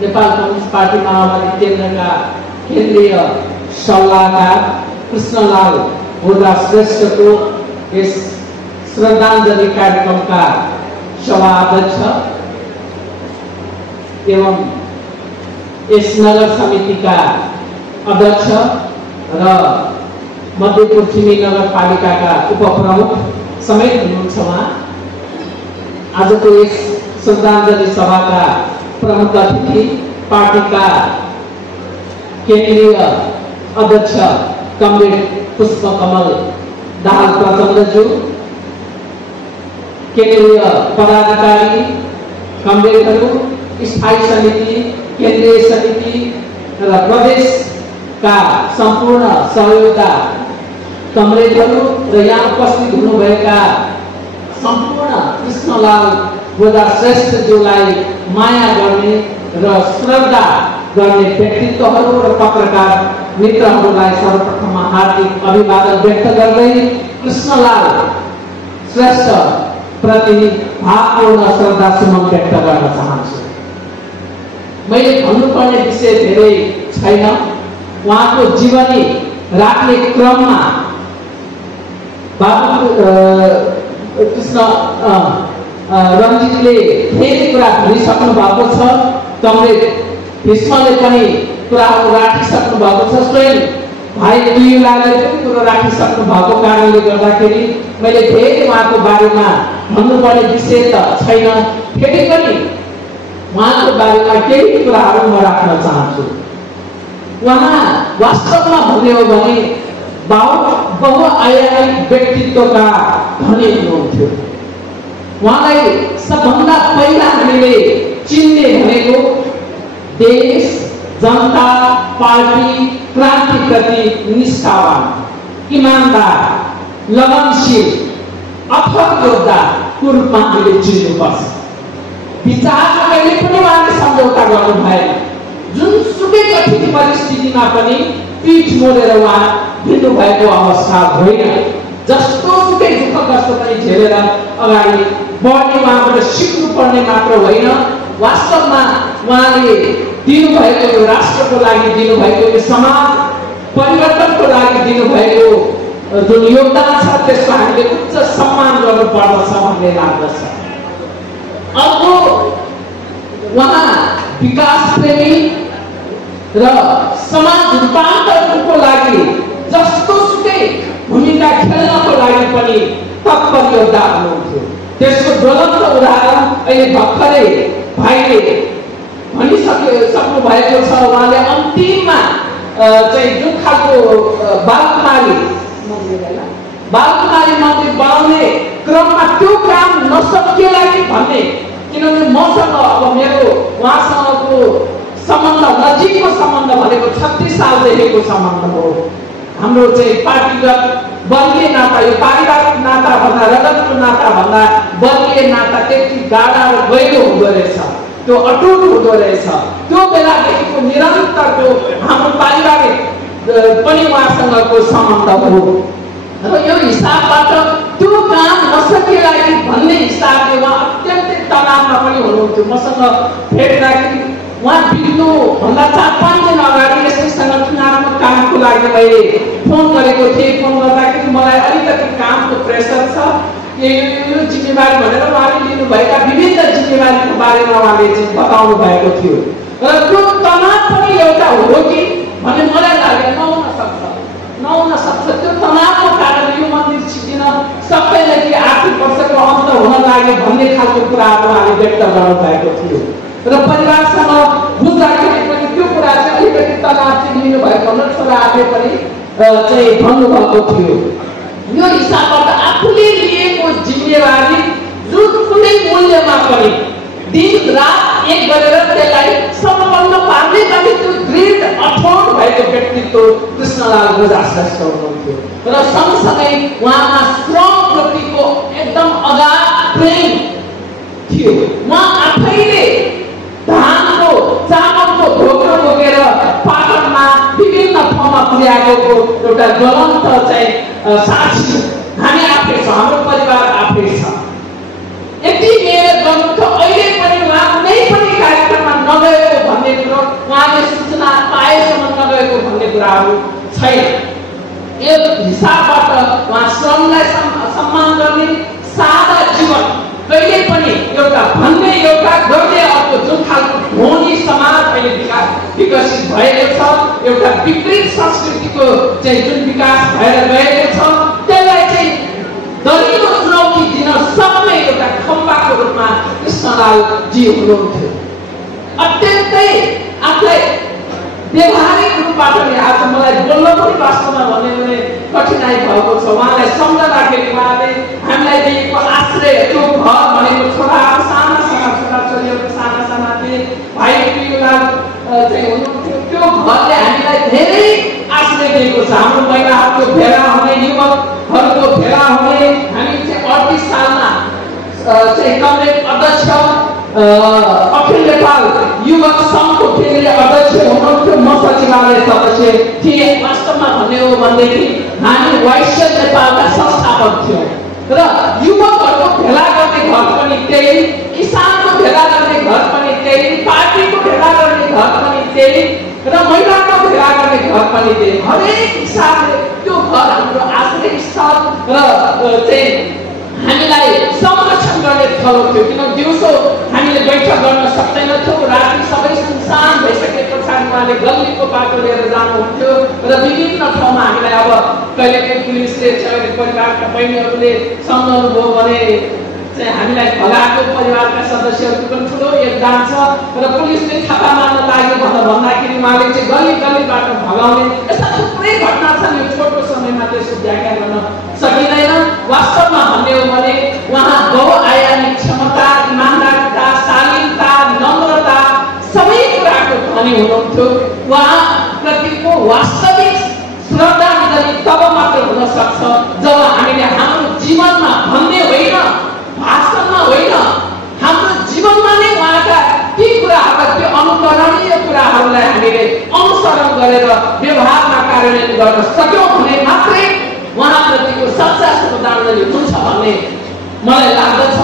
Nepal communist party माओवादी केन्द्रका केन्द्रीय सल्लाहकार कृष्णलाल बोहरा श्रेष्ठको यस श्रद्धाञ्जली कार्यक्रमका सभा अध्यक्ष एवं यस नगर समितिका अध्यक्ष र मध्यपुर छिमी नगरपालिकाका उपप्रमुख समेत हुनुहुन्छ उहाँ। आजको यस श्रद्धाञ्जली सभाका प्रमुख अतिथि पार्टीका केन्द्रीय अध्यक्ष कमरेड पुष्पकमल दाहाल प्रचण्डज्यू, केन्द्रीय पदाधिकारी कमरेडहरू, स्थायी समिति, केन्द्रीय समिति र प्रदेशका सम्पूर्ण सहयोगका कमरेडहरू र यहाँ उपस्थित हुनुभएका सम्पूर्ण कृष्णलाल बोहरा श्रेष्ठज्यूलाई माया गर्ने र श्रद्धा गर्ने व्यक्तित्वहरू र पत्रकार मित्रहरूलाई सर्वप्रथम हार्दिक अभिवादन व्यक्त गर्दै कृष्णलाल श्रेष्ठ प्रति भावपूर्ण श्रद्धा सुमन व्यक्त गर्न चाहन्छु। मैले भन्नुपर्ने विषय धेरै छैन। उहाँको जीवनी राख्ने क्रममा बाबु कृष्ण रञ्जितले धेरै कुरा भनिसक्नु भएको छ। कमरेड भीष्मले पनि कुराहरू राखिसक्नु भएको छ। स्वयं भाइ दुईलाले पनि कुरो राखिसक्नु भएको कारणले गर्दाखेरि मैले धेरै उहाँको बारेमा भन्नुपर्ने विषय त छैन। फेरि पनि उहाँको बारेमा केही कुराहरू म राख्न चाहन्छु। उहाँ वास्तवमा भन्ने हो भने बहुआयामी व्यक्तित्वका धनी हुनुहुन्थ्यो। उहाँलाई सबभन्दा पहिला हामीले चिन्ने भनेको देश, जनता, पार्टी, क्रान्तिप्रति निष्ठावान, इमानदार, लगनशील, अथक योद्धाको रूपमा हामीले चिन्नुपर्छ। विचारमा कहिले पनि उहाँले सम्झौता गर्नु भएन। जुनसुकै कठिन परिस्थितिमा पनि पीठ मोडेर उहाँ हिँड्नु भएको अवस्था होइन। जस्तो सुकै दुःख कष्ट पनि झेलेर अगाडि बढ्ने उहाँबाट सिक्नु पर्ने मात्र होइन, वास्तवमा उहाँले दिनुभएको यो राष्ट्रको लागि दिनुभएको यो समाज परिवर्तनको लागि दिनुभएको जुन योगदान छ त्यसको हामीले उच्च सम्मान गर्नुपर्दछ भन्ने लाग्दछ। अर्को उहाँ विकास प्रेमी र समाज रूपान्तरणको लागि जस्तो सुकै भूमिका खेल्नको लागि पनि तत्पर योद्धा हुनुहुन्थ्यो। त्यसको ज्वलन्त उदाहरण अहिले भर्खरै भाइले भनिसक्नु भएको छ। उहाँले अन्तिममा चाहिँ जुन खालको बालकुमारी मन्दिर बनाउने क्रममा त्यो काम नसकिएला कि भन्ने, किनभने मसँग अब मेरो उहाँसँगको सम्बन्ध नजिकको सम्बन्ध भनेको 36 सालदेखिको सम्बन्ध हो। हाम्रो चाहिँ पार्टीगत वर्गीय नाता, यो पारिवारिक नाता भन्दा रगतको नाता भन्दा वर्गीय नाता त्यति गाढा र गहिरो हुँदो रहेछ, त्यो अटुट हुँदो रहेछ। त्यो बेलादेखिको निरन्तरको हाम्रो पारिवारिक पनि उहाँसँगको सम्बन्ध हो र यो हिसाबबाट त्यो काम नसकिएला कि भन्ने हिसाबले उहाँ अत्यन्तै तनावमा पनि हुनुहुन्थ्यो। मसँग भेट्दाखेरि उहाँ बित्नु भन्दा 4-5 दिन अगाडि यस्तै सङ्गठनात्मक कामको लागि मैले फोन गरेको थिएँ। फोन गर्दाखेरि मलाई अलिकति कामको प्रेसर छ, यो जिम्मेवारी भनेर उहाँले लिनुभएका विभिन्न जिम्मेवारीको बारेमा उहाँले चाहिँ बताउनु भएको थियो र त्यो तनाव पनि एउटा हो कि भन्ने मलाई लाग्यो। नहुन सक्छ त्यो तनावको कारण यो मन्दिर छिटिन सक्दैन कि आर्थिक वर्षको अन्त हुन लाग्यो भन्ने खालको कुराहरू उहाँले व्यक्त गर्नुभएको थियो र परिवारसँग बुझ्दाखेरि पनि त्यो कुरा चाहिँ अलिकति तनाव चाहिँ लिनुभएको हुन छोराहरूले पनि चाहिँ भन्नुभएको थियो। यो हिसाबबाट आफूले लिएको जिम्मेवारी जुन कुनै मूल्यमा पनि दिन रात एक गरेर त्यसलाई सम्पन्न पार्ने पनि त्यो दृढ अठोट भएको व्यक्तित्व कृष्णलाल बोहरा श्रेष्ठ हुनुहुन्थ्यो र सँगसँगै उहाँमा श्रमप्रतिको एकदम अगाध प्रेम थियो। उहाँ आफैले धानको चामलको ढोक्रो बोकेर पाटनमा विभिन्न ठाउँमा पुर्याएको एउटा ज्वलन्त चाहिँ साक्षी हामी आफै छ, हाम्रो परिवार आफै छ। यति मेहनत गर्नु त अहिले पनि उहाँ कुनै पनि कार्यक्रममा नगएको भन्ने एउटा विपरीत संस्कृतिको चाहिँ जुन विकास भएर गएको छ त्यसलाई चाहिँ दरिलो चुनौती दिन सक्ने एउटा खम्बाको रूपमा कृष्णलाल जी हुनुहुन्थ्यो। अत्यन्तै आफूलाई व्यवहारिक रूपबाट आज मलाई बोल्न पनि वास्तवमा भन्यो भने कठिनाई भएको छ। उहाँलाई सम्झँदाखेरि उहाँले हामीलाई दिएको आश्रय त्यो घर भनेको छोराहरू साना साना छोराछोरीहरू साना साना थिए, भाइ पिउलाल चाहिँ हुनुहुन्थ्यो। त्यो घरले हामीलाई धेरै आश्रय दिएको छ। हाम्रो महिलाहरूको भेला हुने, युवकहरूको भेला हुने, हामी चाहिँ 38 सालमा चाहिँ कङ्ग्रेस अध्यक्ष अखिल नेपाल युवक सङ्घको केन्द्रीय अध्यक्ष हुनुहुन्थ्यो, म सचिवालय सदस्य थिएँ। वास्तवमा भन्ने हो भनेदेखि हामी वैश्य नेपालका संस्थापक थियौँ र युवकहरूको भेला गर्ने घर पनि त्यही, किसानको भेला गर्ने घर पनि त्यही, पार्टीको भेला गर्ने घर पनि त्यही र महिलाको भेला गर्ने घर पनि त्यही। हरेक हिसाबले त्यो घर हाम्रो आश्रय स्थल र चाहिँ हामीलाई संरक्षण गर्ने थलो थियो। किन दिउँसो हामीले बैठक गर्न सक्दैनथ्यौँ, राति सबै सुनसान भइसके पछाडि उहाँले गल्लीको बाटो लिएर जानुहुन्थ्यो र विभिन्न ठाउँमा हामीलाई अब कहिलेकाहीँ पुलिसले परिवारका बहिनीहरूले सम्झाउनु भयो भने चाहिँ हामीलाई भगाएको परिवारका सदस्यहरूको पनि ठुलो योगदान छ र पुलिसले छापा मार्न लाग्यो भन्दाखेरि उहाँले चाहिँ गल्ली गल्लीबाट भगाउने यस्ता थुप्रै घटना छन्। यो छोटो समयमा त्यसको व्याख्या गर्न सकिँदैन। वास्तवमा भन्ने हो भने उहाँ बहुआयामी क्षमता, इमानदारिता, शालीनता, नम्रता सबै कुराको धनी हुनुहुन्थ्यो। उहाँप्रतिको वास्तविक श्रद्धाञ्जली तब मात्र हुन सक्छ जब हामीले हाम्रो जीवनमा भन्ने होइन, भाषणमा होइन, हाम्रो जीवनमा नै उहाँका ती कुराहरूलाई, त्यो अनुकरणीय कुराहरूलाई हामीले अनुसरण गरेर व्यवहारमा कार्यान्वयन गर्न सक्यौँ भने मात्रै उहाँप्रतिको सच्चा श्रद्धाञ्जली हुन्छ भन्ने मलाई लाग्दछ।